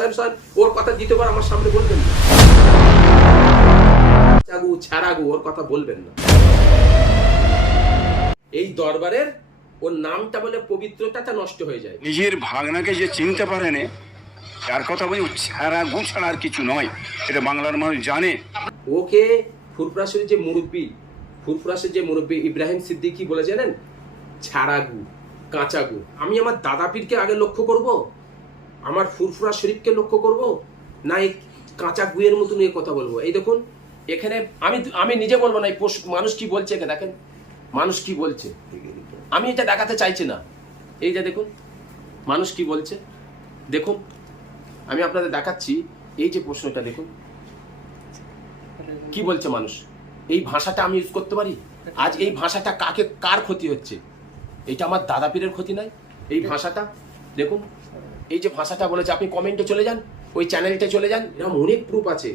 Swine swine ওর কথা দ্বিতীয়বার আমার সামনে বলবেন না। চাগু ছাড়াগু ওর কথা বলবেন না। এই দরবারের ওর নামটা বলে পবিত্রতাটা নষ্ট হয়ে যায়। নিজের ভাগনাকে যে চিনতে পারে না তার কথা বলি ছাড়া গু ছাড়া আর কিছু নয়। এটা বাংলার মানুষ জানে। ওকে ফুরফুরাসের যে মুরব্বী ফুরফুরাসের যে মুরব্বী ইব্রাহিম সিদ্দিকি বলে জানেন ছাড়াগু কাঁচাগু। আমি আমার দাদা পীরকে আগে লক্ষ্য করব? আমার ফুরফুরা শরীফকে লক্ষ্য করব? না এই কাঁচা গুয়ের মতন নিয়ে কথা বলব? এই দেখুন, এখানে আমি আমি নিজে বলব না, এই মানুষ কি বলছে এখানে? দেখেন, মানুষ কি বলছে? আমি এটা দেখাতে চাইছি না। এই যে দেখুন, মানুষ কি বলছে? দেখুন, আমি আপনাদের দেখাচ্ছি, এই যে প্রশ্নটা দেখুন। কি বলছে মানুষ? এই ভাষাটা আমি ইউজ করতে পারি? আজ এই ভাষাটা কাকে কার ক্ষতি হচ্ছে? এটা আমার দাদা পীরের ক্ষতি নাই? এই ভাষাটা, দেখুন। এই যে ভাষাটা বলেছে, আপনি কমেন্টে চলে যান, ওই চ্যানেলটা চলে যান। এরকম অনেক প্রুফ আছে।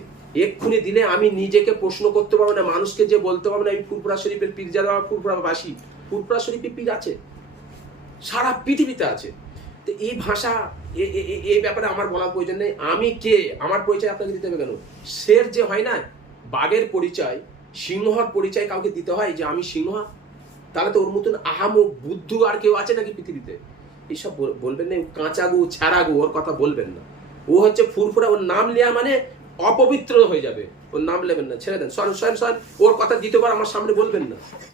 এক্ষুনি দিলে আমি নিজেকে প্রশ্ন করতে পারব না, মানুষকে যে বলতে পারব না, আমি ফুরপুরা শরীফের পীর যারা ফুরপুরা বাসি। ফুরপুরা শরীফের পীর আছে। সারা পৃথিবীতে আছে। তো এই ভাষা এই ব্যাপারে আমার বলার প্রয়োজন নেই। আমি কে? আমার পরিচয় আপনাকে দিতে হবে কেন? শের যে হয় না, বাঘের পরিচয়, সিংহর পরিচয় কাউকে দিতে হয় যে আমি সিংহ? তাহলে তো ওর মতন আহামো বুদ্ধ আর কেউ আছে নাকি পৃথিবীতে? এইসব বলবেন না কাঁচা গু ছাড়া গু ওর কথা বলবেন না। ও হচ্ছে ফুরফুরা, ওর নাম নেওয়া মানে অপবিত্র হয়ে যাবে। ওর নাম নেবেন না, ছেড়ে দেন। সরেন সরেন সরেন ওর কথা দ্বিতীয়বার আমার সামনে বলবেন না।